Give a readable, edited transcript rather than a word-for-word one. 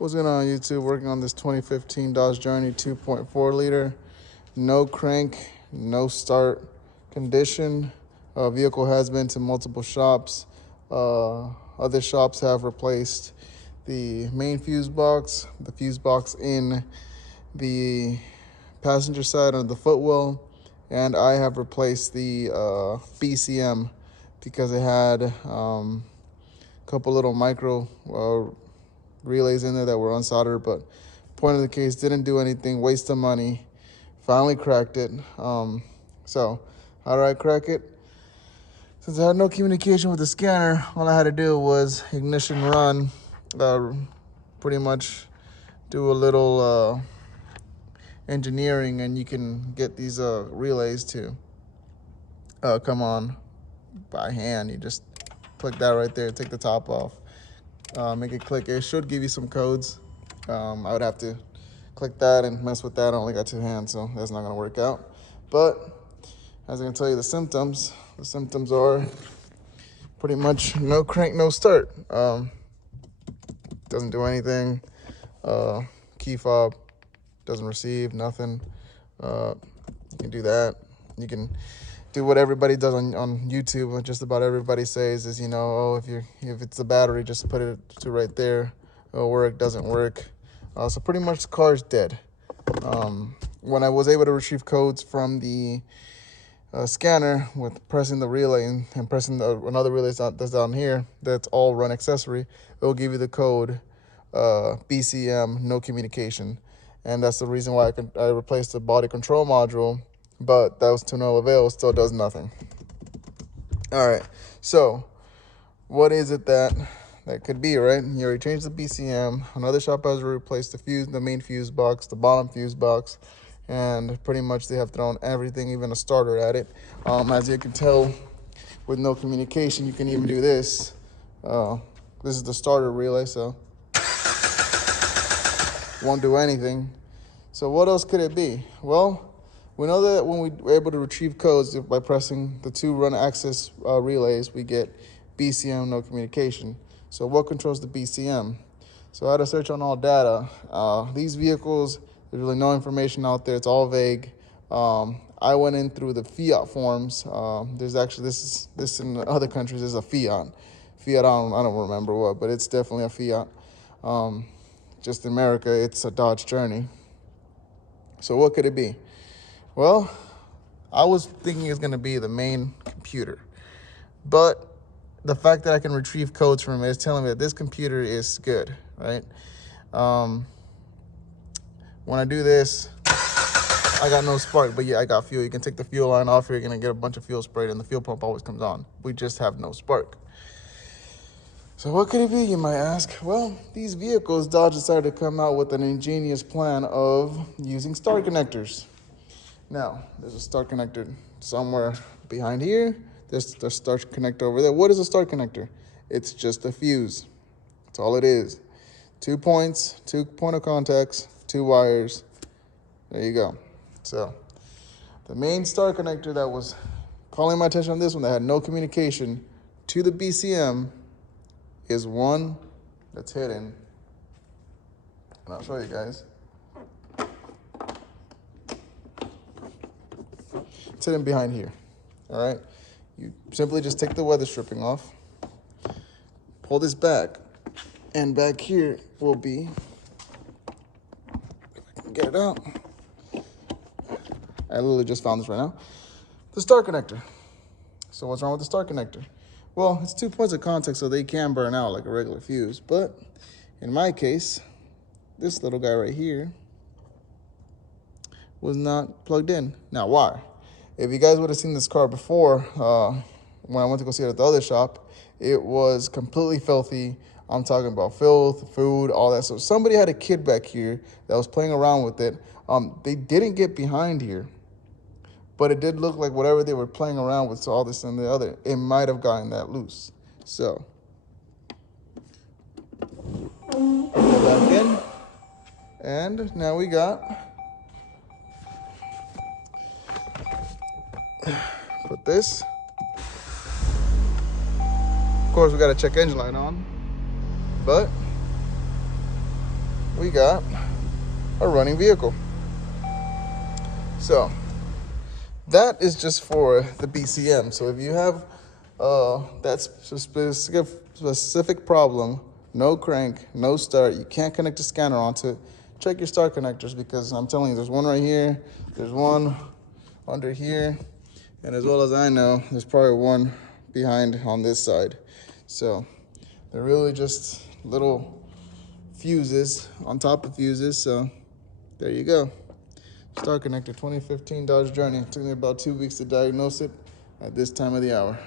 What's going on YouTube? Working on this 2015 Dodge Journey 2.4 liter. No crank, no start condition. Vehicle has been to multiple shops. Other shops have replaced the main fuse box, the fuse box in the passenger side of the footwell, and I have replaced the BCM because it had a couple little micro relays in there that were unsoldered, but point of the case, didn't do anything, waste of money. Finally cracked it. So how did I crack it? Since I had no communication with the scanner, all I had to do was ignition run, pretty much do a little engineering, and you can get these relays to come on by hand. You just click that right there, take the top off, make it click. It should give you some codes. I would have to click that and mess with that. I only got two hands, so that's not gonna work out. But as I can tell you, the symptoms are pretty much no crank, no start. Doesn't do anything. Key fob doesn't receive, nothing. You can do that. You can do what everybody does on YouTube. Just about everybody says is, oh, if it's the battery, just put it to right there. It'll work, doesn't work. So pretty much the car's dead. When I was able to retrieve codes from the scanner with pressing the relay and pressing another relay that's down here, that's all run accessory, it will give you the code BCM, no communication. And that's the reason why I replaced the body control module, but that was to no avail. It still does nothing. All right, so what is it that could be, right? You already changed the BCM. Another shop has replaced the main fuse box, the bottom fuse box, and pretty much they have thrown everything, even a starter at it. As you can tell, with no communication, you can even do this. This is the starter relay, so won't do anything. So what else could it be? Well, we know that when we were able to retrieve codes by pressing the two run access relays, we get BCM, no communication. So what controls the BCM? So I had to search on all data. These vehicles, there's really no information out there. It's all vague. I went in through the Fiat forms. There's actually, this in other countries is a Fiat. Fiat, I don't remember what, but it's definitely a Fiat. Just in America, it's a Dodge Journey. So what could it be? Well, I was thinking it's gonna be the main computer, but the fact that I can retrieve codes from it is telling me that this computer is good, right? When I do this, I got no spark, but yeah, I got fuel. You can take the fuel line off here, you're gonna get a bunch of fuel sprayed, and the fuel pump always comes on. We just have no spark. So what could it be, you might ask? Well, these vehicles, Dodge decided to come out with an ingenious plan of using start connectors. Now, there's a start connector somewhere behind here. There's the start connector over there. What is a start connector? It's just a fuse. That's all it is. 2 points, 2 point of contacts, 2 wires. There you go. So the main start connector that was calling my attention on this one that had no communication to the BCM is one that's hidden. And I'll show you guys. It's hidden behind here. All right. You simply just take the weather stripping off, pull this back, and back here will be, if I can get it out. I literally just found this right now. The start connector. So what's wrong with the start connector? Well, it's 2 points of contact, so they can burn out like a regular fuse. But in my case, this little guy right here was not plugged in. Now, why? If you guys would have seen this car before, when I went to go see it at the other shop, it was completely filthy. I'm talking about filth, food, all that. So somebody had a kid back here that was playing around with it. They didn't get behind here, but it did look like whatever they were playing around with, so all this and the other, it might have gotten that loose. So go back in, and now we got, put this. Of course, we got a check engine light on, but we got a running vehicle. So that is just for the BCM. So if you have that specific problem, no crank, no start, you can't connect the scanner onto it, check your start connectors, because I'm telling you, there's one right here, there's one under here, and as well as I know, there's probably one behind on this side. So they're really just little fuses on top of fuses. So there you go. Start connector 2015 Dodge Journey. It took me about 2 weeks to diagnose it at this time of the hour.